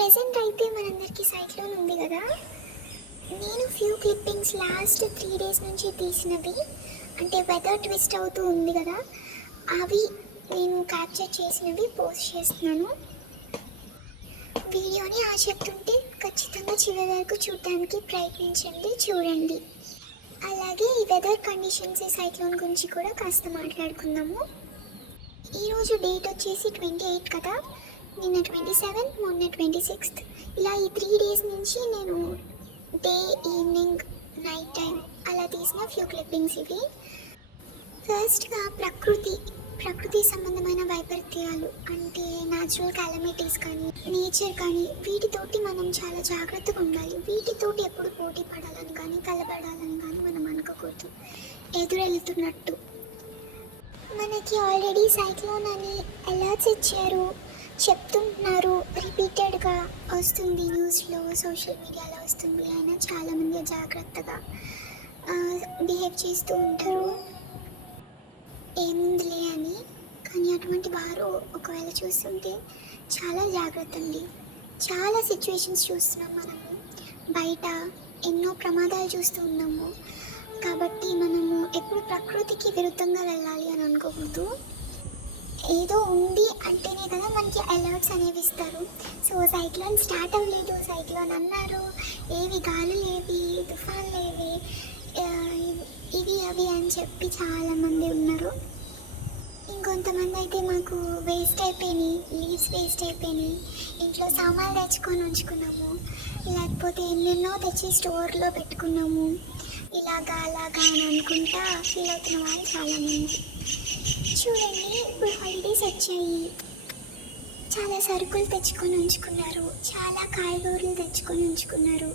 Present అయితే మనందరికీ cyclone ఉంది కదా. నేను few clippings last three days నుంచి తీసినవి. అంటే వెదర్ ట్విస్ట్ అవుతూ ఉంది కదా. అవి నేను క్యాప్చర్ చేసినవి పోస్ట్ చేస్తున్నాను. వీడియోని ఆసక్తి ఉంటే ఖచ్చితంగా చివరి వరకు చూడడానికి ప్రయత్నించండి చూడండి. అలాగే ఈ వెదర్ కండిషన్స్ ఈ సైక్లోన్ గురించి కూడా కాస్త మాట్లాడుకుందాము. ఈరోజు డేట్ వచ్చేసి ట్వంటీ ఎయిట్ కదా. నిన్న ట్వంటీ సెవెంత్ మొన్న ట్వంటీ సిక్స్త్ ఇలా ఈ త్రీ డేస్ నుంచి నేను డే ఈవినింగ్ నైట్ టైం అలా తీసిన ఫ్యూ క్లిప్పింగ్స్ ఇవి. ఫస్ట్గా ప్రకృతి ప్రకృతి సంబంధమైన వైపరీత్యాలు అంటే న్యాచురల్ కాలమిటీస్ కానీ నేచర్ కానీ వీటితోటి మనం చాలా జాగ్రత్తగా ఉండాలి. వీటితోటి ఎప్పుడు పోటీ పడాలని కానీ కలబడాలని కానీ మనం అనుకోకూడదు. ఎదురెళ్తున్నట్టు. మనకి ఆల్రెడీ సైక్లోన్ అని అలర్ట్స్ ఇచ్చారు. చెప్తుంటున్నారు రిపీటెడ్గా వస్తుంది న్యూస్లో సోషల్ మీడియాలో వస్తుంది. అయినా చాలామంది జాగ్రత్తగా బిహేవ్ చేస్తూ ఉంటారు. ఏముందిలే అని. కానీ అటువంటి వారు ఒకవేళ చూస్తుంటే చాలా జాగ్రత్త అండి చాలా సిచ్యువేషన్స్ చూస్తున్నాం మనము. బయట ఎన్నో ప్రమాదాలు చూస్తూ ఉన్నాము. కాబట్టి మనము ఎప్పుడు ప్రకృతికి విరుద్ధంగా వెళ్ళాలి అని అనుకోకూడదు. ఏదో ఉంది అంటేనే కదా మనకి అలర్ట్స్ అనేవి ఇస్తారు. సో సైక్లోన్ స్టార్ట్ అవ్వలేదు సైక్లోన్ అన్నారు. ఏవి గాలులు ఏవి తుఫాన్లు ఏవి ఇవి అవి అని చెప్పి చాలామంది ఉన్నారు. ఇంకొంతమంది అయితే మాకు వేస్ట్ అయిపోయినాయి లీవ్స్ వేస్ట్ అయిపోయినాయి. ఇంట్లో సామాన్లు తెచ్చుకొని ఉంచుకున్నాము. లేకపోతే ఎన్నెన్నో తెచ్చి స్టోర్లో పెట్టుకున్నాము. ఇలాగా అలాగా అని అనుకుంటా ఫీల్ అవుతున్న వాళ్ళు చాలామంది. చూడండి ఇప్పుడు హాలిడేస్ వచ్చాయి. చాలా సరుకులు తెచ్చుకొని ఉంచుకున్నారు. చాలా కాయగూరలు తెచ్చుకొని ఉంచుకున్నారు.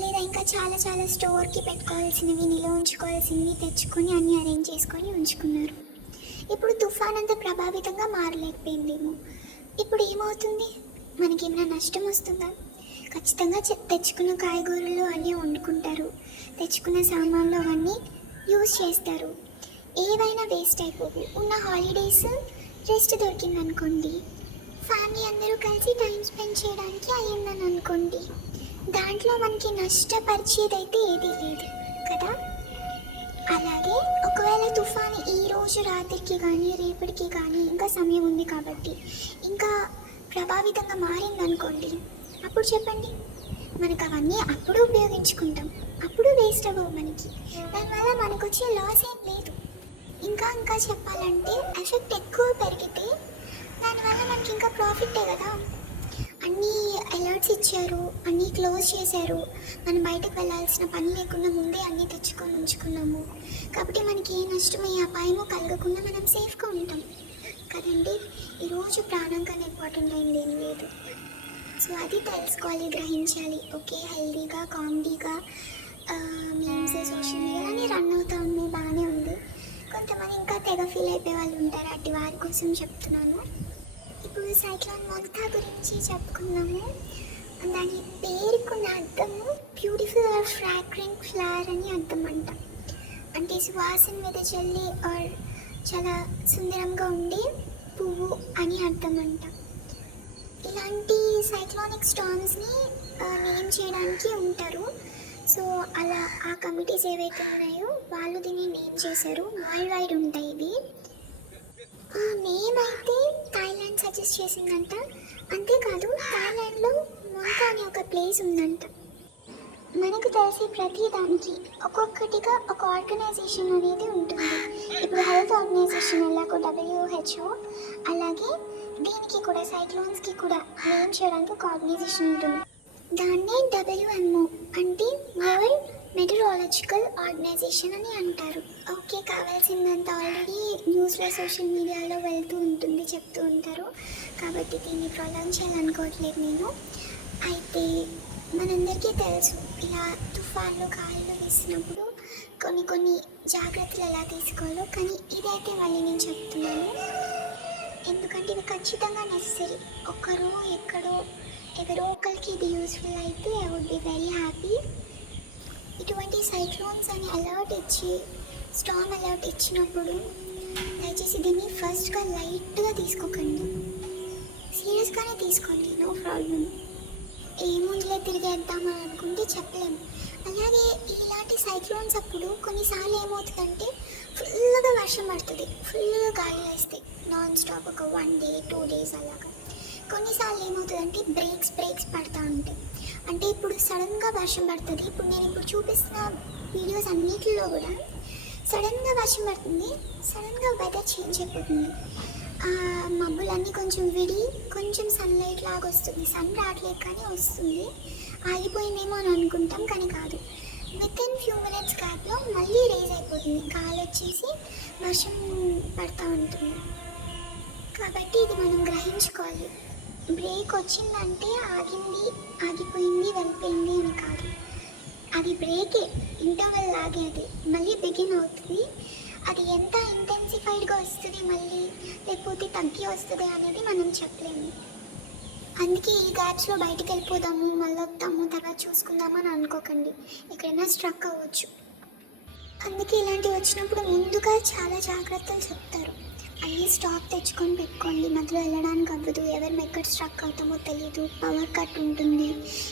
లేదా ఇంకా చాలా చాలా స్టోర్కి పెట్టుకోవాల్సినవి నిల్వ ఉంచుకోవాల్సినవి తెచ్చుకొని అన్నీ అరేంజ్ చేసుకొని ఉంచుకున్నారు. ఇప్పుడు తుఫాన్ అంత ప్రభావితంగా మారలేకపోయిందేమో. ఇప్పుడు ఏమవుతుంది? మనకి ఏమైనా నష్టం వస్తుందా? ఖచ్చితంగా తెచ్చుకున్న కాయగూరలు అన్నీ వండుకుంటారు. తెచ్చుకున్న సామాన్లు అవన్నీ యూజ్ చేస్తారు. ఏవైనా వేస్ట్ అయిపోవు. ఉన్న హాలిడేస్ రెస్ట్ దొరికింది అనుకోండి ఫ్యామిలీ అందరూ కలిసి టైం స్పెండ్ చేయడానికి అయ్యిందని అనుకోండి దాంట్లో మనకి నష్టపరిచేదైతే ఏదీ లేదు కదా? అలాగే ఒకవేళ తుఫాన్ ఈ రోజు రాత్రికి కానీ రేపటికి కానీ ఇంకా సమయం ఉంది కాబట్టి ఇంకా ప్రభావితంగా మారిందనుకోండి అప్పుడు చెప్పండి. మనకు అవన్నీ అప్పుడు ఉపయోగించుకుంటాం. అప్పుడు వేస్ట్ అవ్వవు మనకి. దానివల్ల మనకు వచ్చే లాస్ ఏం లేదు. ఇంకా ఇంకా చెప్పాలంటే ఎఫెక్ట్ ఎక్కువ పెరిగితే దానివల్ల మనకి ఇంకా ప్రాఫిటే కదా. అన్నీ అలర్ట్స్ ఇచ్చారు అన్నీ క్లోజ్ చేశారు. మనం బయటకు వెళ్ళాల్సిన పని లేకుండా ముందే అన్నీ తెచ్చుకొని ఉంచుకున్నాము. కాబట్టి మనకి ఏ నష్టమయ్యే అపాయమో కలగకుండా మనం సేఫ్గా ఉంటాం. కదండి? ఈరోజు ప్రాణం కన్నా ఇంపార్టెంట్ అయింది ఏం లేదు. సో అది తెలుసుకోవాలి గ్రహించాలి. ఓకే హెల్దీగా కామెడీగా మీమ్స్ సోషల్ మీడియాని రన్ అవుతా ఉంది బాగానే ఉంది. కొంతమంది ఇంకా తెగ ఫీల్ అయిపోయే వాళ్ళు ఉంటారు అటు వారి కోసం చెప్తున్నాను. ఇప్పుడు సైక్లోన్ మొంతా గురించి చెప్పుకున్నాము దాని పేరుకున్న అర్థము బ్యూటిఫుల్ ఆర్ ఫ్రాగ్రెంట్ ఫ్లవర్ అని అర్థం అంట అంటే సువాసన మీద చల్లి ఆర్ చాలా సుందరంగా ఉండే పువ్వు అని అర్థం అంటాం ఇలాంటి సైక్లోనిక్ స్టామ్స్ని నేమ్ చేయడానికి ఉంటారు. సో అలా ఆ కమిటీస్ ఏవైతే ఉన్నాయో వాళ్ళు దీన్ని నేమ్ చేశారు. వరల్డ్ వైడ్ ఉంటాయి ఇవి. ఈ నేమ్ అయితే థాయిలాండ్ సజెస్ట్ చేసిందంట. అంతేకాదు థాయిలాండ్లో మొంతా అనే ఒక ప్లేస్ ఉందంట. మనకు తెలిసే ప్రతి దానికి ఒక్కొక్కటిగా ఒక ఆర్గనైజేషన్ అనేది ఉంటుంది. ఇప్పుడు హెల్త్ ఆర్గనైజేషన్ ఎలాగో డబ్ల్యూహెచ్ఓ అలాగే దీనికి కూడా సైక్లోన్స్కి కూడా నేమ్ చేయడానికి ఒక ఆర్గనైజేషన్ ఉంటుంది. దాన్నే డబ్ల్యూఎంఓ అంటే వరల్డ్ మెటరాలజికల్ ఆర్గనైజేషన్ అని అంటారు. ఓకే కావాల్సిందంత ఆల్రెడీ న్యూస్లో సోషల్ మీడియాలో వెళ్తూ ఉంటుంది చెప్తూ ఉంటారు. కాబట్టి దీన్ని ప్రొలాంగ్ చేయాలనుకోవట్లేదు నేను. అయితే మనందరికీ తెలుసు ఇలా తుఫాన్లు గాలులు వేసినప్పుడు కొన్ని కొన్ని జాగ్రత్తలు ఎలా తీసుకోవాలో. కానీ ఇదైతే మళ్ళీ నేను చెప్తున్నాను. ఎందుకంటే ఇది ఖచ్చితంగా నెసరీ ఒకరు ఎక్కడో ఎవరో ఒకరికి ఇది యూస్ఫుల్ అయితే I would be very happy ఇటువంటి సైక్లోన్స్ అని అలర్ట్ ఇచ్చి స్టామ్ అలర్ట్ ఇచ్చినప్పుడు దయచేసి దీన్ని ఫస్ట్గా లైట్గా తీసుకోకండి. సీరియస్గానే తీసుకోండి నో ప్రాబ్లం ఏముందిలే తిరిగేద్దామని అనుకుంటే చెప్పలేము అలాగే ఇలాంటి సైక్లోన్స్ అప్పుడు కొన్నిసార్లు ఏమవుతుందంటే ఫుల్గా వర్షం పడుతుంది. ఫుల్గా గాలి వేస్తాయి నాన్ స్టాప్ ఒక వన్ డే టూ డేస్ అలాగా. కొన్నిసార్లు ఏమవుతుందంటే బ్రేక్స్ బ్రేక్స్ పడుతూ ఉంటాయి. అంటే ఇప్పుడు సడన్గా వర్షం పడుతుంది. ఇప్పుడు నేను ఇప్పుడు చూపిస్తున్న వీడియోస్ అన్నిటిలో కూడా సడన్గా వర్షం పడుతుంది. సడన్గా వెదర్ చేంజ్ అయిపోతుంది. మబ్బులన్నీ కొంచెం విడి కొంచెం సన్లైట్ లాగా వస్తుంది. సన్ రావట్లేదు కానీ వస్తుంది. ఆగిపోయిందేమో అని అనుకుంటాం కానీ కాదు. విత్ ఇన్ ఫ్యూ మినిట్స్ గ్యాప్లో మళ్ళీ రేజ్ అయిపోతుంది. గాలి వచ్చేసి వర్షం పడతా ఉంటుంది. కాబట్టి ఇది మనం గ్రహించుకోవాలి. బ్రేక్ వచ్చిందంటే ఆగింది ఆగిపోయింది వెళ్ళిపోయింది అని కాదు. అది బ్రేకే ఇంటర్వెల్ లాగే అది. మళ్ళీ బిగిన్ అవుతుంది. అది ఎంత ఇంటెన్సిఫైడ్గా వస్తుంది మళ్ళీ లేకపోతే తగ్గి వస్తుంది అనేది మనం చెప్పలేము. అందుకే ఈ గ్యాప్స్లో బయటికి వెళ్ళిపోదాము మళ్ళీ వద్దాము తర్వాత చూసుకుందామని అనుకోకండి. ఎక్కడైనా స్ట్రక్ అవ్వచ్చు. అందుకే ఇలాంటివి వచ్చినప్పుడు ముందుగా చాలా జాగ్రత్తలు చెప్తారు. అన్నీ స్టాక్ తెచ్చుకొని పెట్టుకోండి. మధ్యలో వెళ్ళడానికి అవ్వదు. ఎవరు ఎక్కడ స్ట్రక్ అవుతామో తెలియదు పవర్ కట్ ఉంటుంది.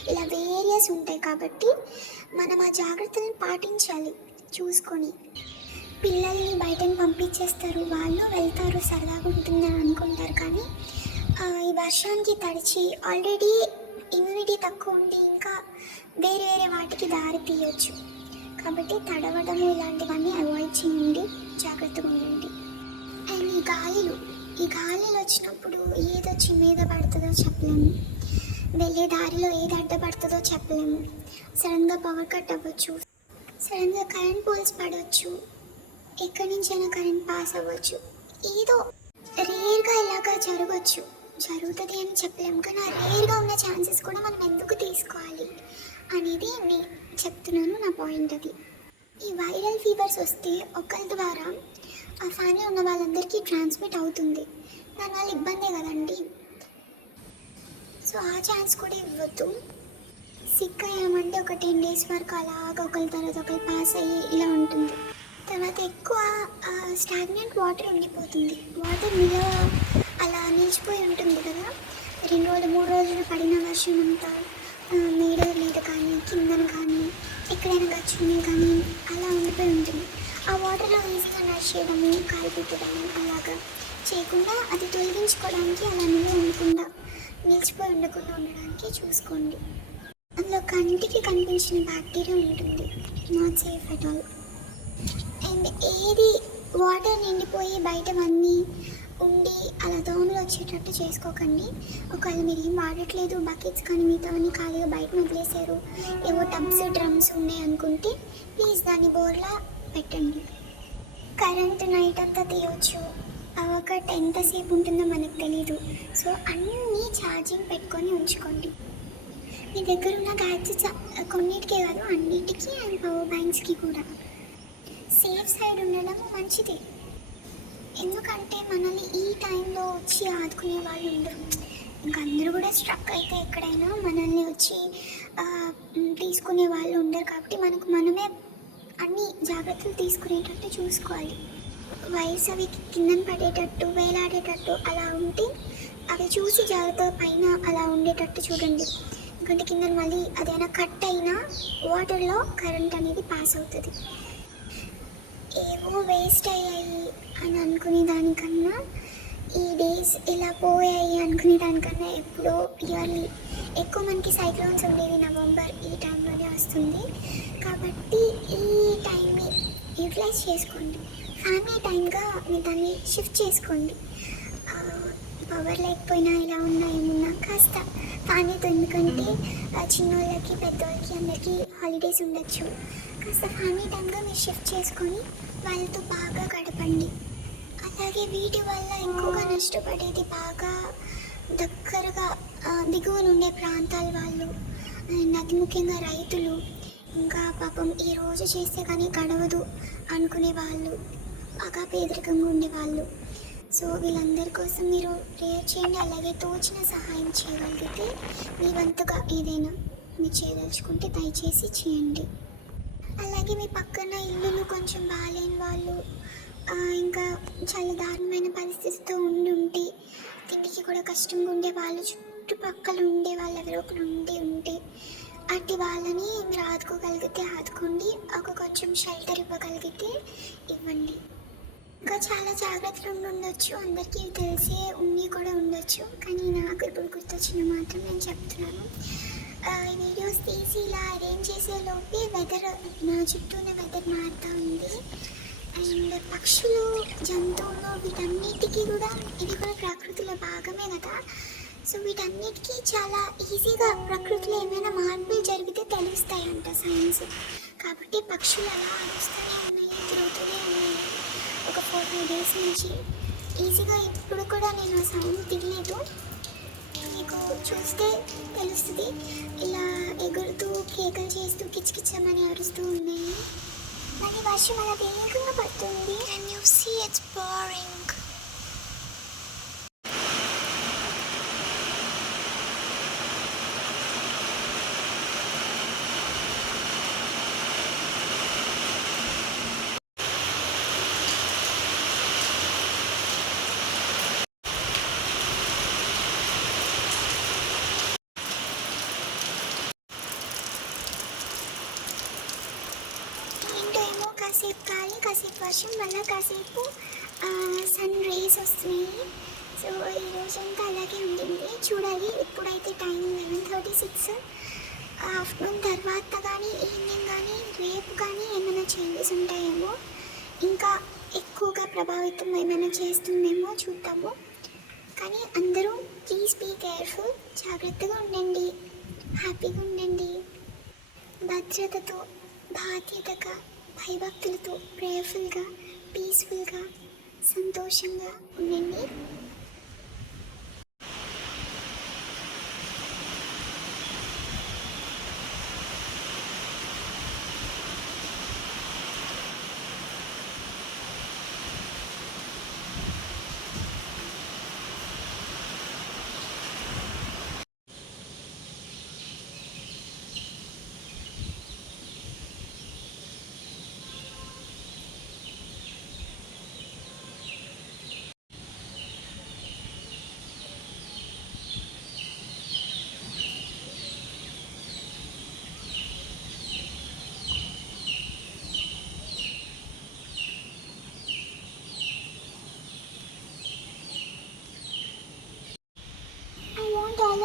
ఇలా వేరియస్ ఉంటాయి కాబట్టి మనం ఆ జాగ్రత్తలను పాటించాలి. చూసుకొని పిల్లల్ని బయటని పంపించేస్తారు. వాళ్ళు వెళ్తారు. సరదాగా ఉంటుందని అనుకుంటారు. కానీ ఈ వర్షానికి తడిచి ఆల్రెడీ ఇమ్యూనిటీ తక్కువ ఉండి ఇంకా వేరే వేరే వాటికి దారి తీయొచ్చు. కాబట్టి తడవడము ఇలాంటివన్నీ అవాయిడ్ చేయండి. జాగ్రత్తగా ఉండండి. అండ్ ఈ గాలిలు ఈ గాలిలు వచ్చినప్పుడు ఏదో మీద పడుతుందో చెప్పలేము. వెళ్ళే దారిలో ఏది అడ్డపడుతుందో చెప్పలేము. సడన్గా పవర్ కట్ అవ్వచ్చు. సడన్గా కరెంట్ పోల్స్ పడవచ్చు. ఎక్కడి నుంచైనా కరెంట్ పాస్ అవ్వచ్చు. ఏదో రేర్గా ఇలాగా జరగవచ్చు జరుగుతుంది అని చెప్పలేము కానీ ఆ రేర్గా ఉన్న ఛాన్సెస్ కూడా మనం ఎందుకు తీసుకోవాలి అనేది నేను చెప్తున్నాను నా పాయింట్ అది. ఈ వైరల్ ఫీవర్స్ వస్తే ఒకరి ద్వారా ఆ ఫ్యామిలీ ఉన్న వాళ్ళందరికీ ట్రాన్స్మిట్ అవుతుంది. దానివల్ల ఇబ్బందే కదండి. సో ఆ ఛాన్స్ కూడా ఇవ్వద్దు. సిక్ అయ్యామంటే ఒక టెన్ డేస్ వరకు అలాగ ఒకరి తర్వాత ఒకరు పాస్ అయ్యి ఇలా ఉంటుంది. తర్వాత ఎక్కువ స్టాగ్నెంట్ వాటర్ ఉండిపోతుంది. వాటర్ నిలవ అలా నిలిచిపోయి ఉంటుంది కదా. రెండు రోజులు మూడు రోజులు పడిన వర్షం అంతా మేడ మీద కానీ కిందన కానీ ఎక్కడైనా గచ్చు మీద కానీ అలా ఉండిపోయి ఉంటుంది. ఆ వాటర్లో ఈజీగా నష్ చేయడము కాలిపెట్టడము అలాగా చేయకుండా అది తొలగించుకోవడానికి అలా నిల్వ ఉండకుండా నిలిచిపోయి ఉండకుండా ఉండడానికి చూసుకోండి. అందులో కంటికి కనిపించిన బ్యాక్టీరియా ఉంటుంది. Not safe at all and ఏది వాటర్ నిండిపోయి బయటవన్నీ ఉండి అలా దోమలు వచ్చేటట్టు చేసుకోకండి. ఒకవేళ మీరు ఏం వాడట్లేదు బకెట్స్ కానీ మిగతావన్నీ ఖాళీగా బయట వదిలేసారు ఏవో టబ్స్ డ్రమ్స్ ఉన్నాయి అనుకుంటే ప్లీజ్ దాన్ని బోర్లా పెట్టండి. కరెంట్ నైట్ అంతా తీయవచ్చు అవకట్ ఎంతసేపు ఉంటుందో మనకు తెలీదు. సో అన్నీ ఛార్జింగ్ పెట్టుకొని ఉంచుకోండి. మీ దగ్గర ఉన్న గ్యాడ్జెట్స్ కొన్నిటికే కాదు అన్నిటికీ అండ్ పవర్ బ్యాంక్స్కి కూడా. సేఫ్ సైడ్ ఉండడం మంచిది. ఎందుకంటే మనల్ని ఈ టైంలో వచ్చి ఆదుకునే వాళ్ళు ఉండరు. ఇంకా అందరూ కూడా స్ట్రక్ అయితే ఎక్కడైనా మనల్ని వచ్చి తీసుకునే వాళ్ళు ఉండరు. కాబట్టి మనకు మనమే అన్ని జాగ్రత్తలు తీసుకునేటట్టు చూసుకోవాలి. వైర్స్ అవి కిందన పడేటట్టు వేలాడేటట్టు అలా ఉంటే అవి చూసి జాగ్రత్త పైన అలా ఉండేటట్టు చూడండి. ఎందుకంటే కింద మళ్ళీ అదైనా కట్ అయినా వాటర్లో కరెంట్ అనేది పాస్ అవుతుంది. ఏవో వేస్ట్ అయ్యాయి. అని అనుకునే దానికన్నా ఈ డేస్ ఇలా పోయాయి అనుకునే దానికన్నా ఎప్పుడో ఇయర్లీ ఎక్కువ మనకి సైక్లోన్స్ ఉండేవి నవంబర్ ఈ టైంలోనే వస్తుంది. కాబట్టి ఈ టైంని యూటిలైజ్ చేసుకోండి. ఫ్యామిలీ టైంగా మీరు దాన్ని షిఫ్ట్ చేసుకోండి. పవర్ లేకపోయినా ఇలా ఉన్నా ఏమున్నా కాస్త ఫ్యామిలీతో ఎందుకంటే ఆ, చిన్నోళ్ళకి పెద్దోళ్ళకి అందరికీ హాలిడేస్ ఉండొచ్చు. కాస్త ఫ్యామిలీ టైంగా మీరు షిఫ్ట్ చేసుకొని వాళ్ళతో బాగా గడపండి. అలాగే వీటి వల్ల ఎక్కువగా నష్టపడేది బాగా దగ్గరగా దిగువన ఉండే ప్రాంతాల వాళ్ళు అండ్ అతి ముఖ్యంగా రైతులు. ఇంకా పాపం ఈ రోజు చేస్తే కానీ గడవదు అనుకునే వాళ్ళు బాగా పేదరికంగా ఉండేవాళ్ళు సో వీళ్ళందరి కోసం మీరు ప్రేయర్ చేయండి అలాగే తోచిన సహాయం చేయగలిగితే మీ వంతుగా ఏదైనా మీరు చేయదలుచుకుంటే దయచేసి చేయండి. అలాగే మీ పక్కన ఇల్లులు కొంచెం బాగాలేని వాళ్ళు ఇంకా చాలా దారుణమైన పరిస్థితితో ఉండి ఉంటే తిండికి కూడా కష్టంగా ఉండే వాళ్ళు చుట్టుపక్కల ఉండే వాళ్ళు ఎవరో ఒకరు ఉండి ఉంటే అట్టి వాళ్ళని మీరు ఆదుకోగలిగితే ఆదుకోండి ఒక కొంచెం షెల్టర్ ఇవ్వగలిగితే ఇవ్వండి. ఇంకా చాలా జాగ్రత్తలు ఉండొచ్చు అందరికీ తెలిసే ఉన్ని కూడా ఉండొచ్చు కానీ నాకు ఇప్పుడు గుర్తొచ్చిన మాత్రం నేను చెప్తున్నాను. ఈ వీడియోస్ తీసి ఇలా అరేంజ్ చేసే లోపే వెదర్ నా చుట్టూనే వెదర్ మారుతూ ఉంది. అండ్ పక్షులు జంతువులు వీటన్నిటికీ కూడా ఇవి కూడా ప్రకృతిలో భాగమే కదా. సో వీటన్నిటికీ చాలా ఈజీగా ప్రకృతిలో ఏమైనా మార్పులు జరిగితే తెలుస్తాయంట సైన్స్. కాబట్టి పక్షులు అలా అరుస్తూనే ఉన్నాయి తిరుగుతూనే ఉన్నాయి. ఒక ఫోర్ ఫైవ్ డేస్ నుంచి ఈజీగా ఇప్పుడు కూడా నేను ఆ సౌండ్ తినలేదు. మీకు చూస్తే తెలుస్తుంది. ఇలా ఎగురుతూ కేకలు చేస్తూ కిచకిచమని అరుస్తూ ఉన్నాయి. Can you see it's boring? కాసేపు వర్షం వల్ల కాసేపు సన్ రేస్ వస్తున్నాయి. సో ఈ రోజంతా అలాగే ఉండింది. చూడాలి ఇప్పుడైతే time eleven thirty six afternoon తర్వాత కానీ ఈవినింగ్ కానీ రేపు కానీ ఏమైనా చేంజెస్ ఉంటాయేమో. ఇంకా ఎక్కువగా ప్రభావితం ఏమైనా చేస్తుందేమో చూద్దాము. కానీ అందరూ ప్లీజ్ బీ కేర్ఫుల్ జాగ్రత్తగా ఉండండి. హ్యాపీగా ఉండండి. భద్రతతో బాధ్యతగా భయభక్తులతో ప్రేయర్ఫుల్గా పీస్ఫుల్గా సంతోషంగా ఉండండి.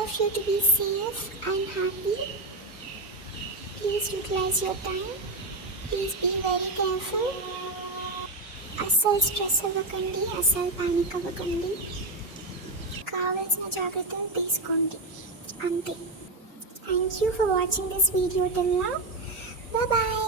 Of you to be safe and happy. Please utilize your time. Please be very careful. అస్సలు స్ట్రెస్ అవ్వకండి అస్సలు పానిక్ అవ్వకండి కావాల్సిన జాగ్రత్తలు తీసుకోండి అంతే thank you for watching this video till నా బాయ్